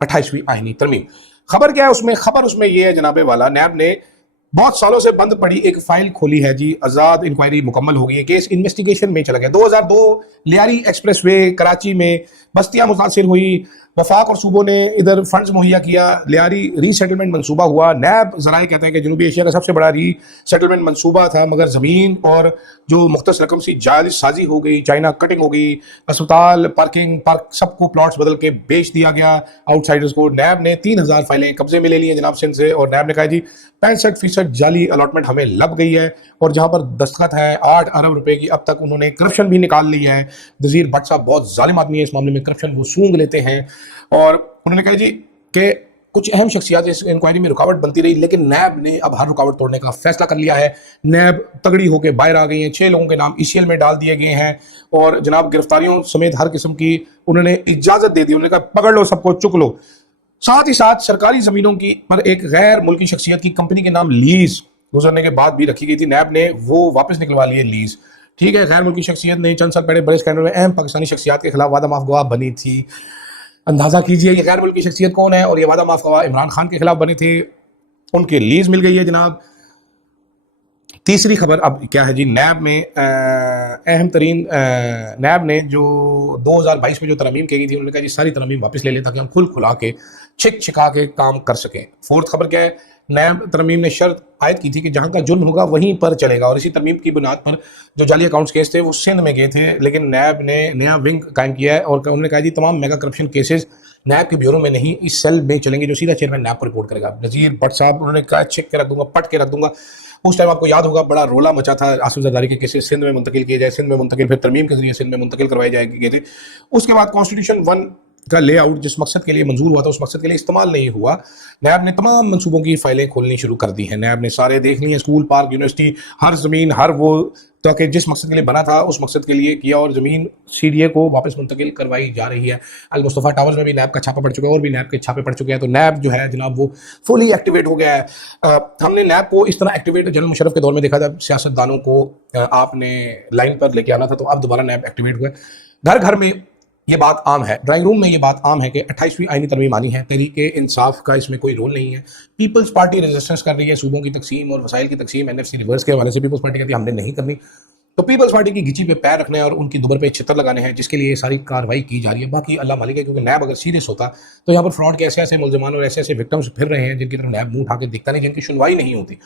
28वीं आईनी तरमीम। खबर क्या है उसमें? खबर उसमें ये है जनाबे वाला, नैब ने बहुत सालों से बंद पड़ी एक फाइल खोली है जी। आजाद इंक्वायरी मुकम्मल हो गई है, केस इन्वेस्टिगेशन में चला गया। 2002 लियारी एक्सप्रेसवे कराची में बस्तियां मुतासिर हुई, वफाक और सूबों ने इधर फंड्स मुहैया किया, लियारी रीसेटलमेंट मंसूबा हुआ। नैब जराए कहते हैं कि जनूबी एशिया का सबसे बड़ा रीसेटलमेंट मंसूबा था, मगर ज़मीन और जो मुख्तस रकम सी जायज़ साजी हो गई, चाइना कटिंग हो गई, अस्पताल पार्क सबको प्लॉट्स बदल के बेच दिया गया आउटसाइडर्स को। नैब ने 3000 फाइलें कब्जे में ले ली हैं जनाब सिंध से, और नैब ने कहा जी 65% जाली अलॉटमेंट हमें लग गई है, और जहां पर दस्तखत है 8 अरब रुपए की, अब तक उन्होंने करप्शन भी निकाल ली है। नज़ीर भट्ट साहब बहुत जालिम आदमी है, इस मामले में करप्शन वो सूंघ लेते हैं। और उन्होंने कहा जी कि कुछ अहम शख्सियात इस इंक्वायरी में रुकावट बनती रही, लेकिन नैब ने अब हर रुकावट तोड़ने का फैसला कर लिया है। नैब तगड़ी होकर बाहर आ गई है, 6 लोगों के नाम ईसीएल में डाल दिए गए हैं, और जनाब गिरफ्तारियों समेत हर किस्म की उन्होंने इजाजत दे दी। उन्होंने कहा पकड़ लो सबको, चुक लो। साथ ही साथ सरकारी जमीनों की पर एक गैर मुल्की शख्सियत की कंपनी के नाम लीज गुजरने के बाद भी रखी गई थी, नैब ने वो वापस निकलवा लिए लीज। ठीक है, गैर मुल्की शख्सियत ने चंद साल पहले बड़े स्कैंडल में अहम पाकिस्तानी शख्सियात के खिलाफ वादा माफ गवाह बनी थी। अंदाजा कीजिए ये गैर मुल्की शख्सियत कौन है, और ये वादा माफ गवाह इमरान खान के खिलाफ बनी थी, उनकी लीज मिल गई है जनाब। तीसरी खबर अब क्या है जी, नैब में अहम तरीन नैब ने जो 2022 में जो तरमीम की गई थी, उन्होंने कहा जी सारी तरमीम वापस ले लें ताकि हम खुल खुला के छिक छिका के काम कर सकें। फोर्थ खबर क्या है, नैब तरमीम ने शर्त आयद की थी कि जहां का जुल्म होगा वहीं पर चलेगा, और इसी तरमीम की बुनियाद पर जो जाली अकाउंट्स केस थे वो सिंध में गए थे, लेकिन नैब ने नया विंग कायम किया है, और उन्होंने कहा जी तमाम मेगा करप्शन केसेस नैब के ब्यूरो में नहीं, इस सेल में चलेंगे जो सीधा चेयरमैन नैब पर रिपोर्ट करेगा। नज़ीर भट्ट साहब उन्होंने कहा छिक के रख दूंगा, पट के रख दूंगा। उस टाइम आपको याद होगा बड़ा रोला मचा था, आसिफ जरदारी के केसेस सिंध में मुंतकिल किए जाए, सिंध में मुंतकिल, फिर तरमीम के जरिए सिंध में मुंतकिल करवाए जाएंगे थे। उसके बाद कॉन्स्टिट्यूशन 1 का लेआउट जिस मकसद के लिए मंजूर हुआ था उस मकसद के लिए इस्तेमाल नहीं हुआ। नैब ने तमाम मंसूबों की फाइलें खोलनी शुरू कर दी हैं। नैब ने सारे देख लिए, स्कूल, पार्क, यूनिवर्सिटी, हर ज़मीन, हर वो ताकि जिस मकसद के लिए बना था उस मकसद के लिए किया, और ज़मीन सीडीए को वापस मुंतकिल करवाई जा रही है। अल मुस्तफ़ा टावर्स में भी नैब का छापा पड़ चुका है, और भी नैब के छापे पड़ चुके हैं। तो नैब जो है जनाब वो फुली एक्टिवेट हो गया है। हमने नैब को इस तरह एक्टिवेट जनरल मुशर्रफ के दौर में देखा था, सियासतदानों को आपने लाइन पर लेके आना था, तो अब दोबारा नैब एक्टिवेट हुआ है। घर घर में ये बात आम है, ड्राइंग रूम में ये बात आम है कि 28वीं आईनी तरमीम आनी है। तहरीके इंसाफ का इसमें कोई रोल नहीं है। पीपल्स पार्टी रेजिस्टेंस कर रही है सूबों की तकसीम और वसाइल की तकसीम एनएफसी रिवर्स के हवाले से। पीपल्स पार्टी कहती है हमने नहीं करनी, तो पीपल्स पार्टी की घिची पे पैर रखने और उनकी दुबर पे छितर लगाने हैं, जिसके लिए सारी कार्रवाई की जा रही है। बाकी अल्लाह मालिक है, क्योंकि नैब अगर सीरियस होता तो यहाँ पर फ्रॉड के ऐसे ऐसे मुलजमान और ऐसे ऐसे विक्टिम्स फिर रहे हैं जिनकी तरफ नैब मुंह उठा के दिखता नहीं, जिनकी सुनवाई नहीं होती।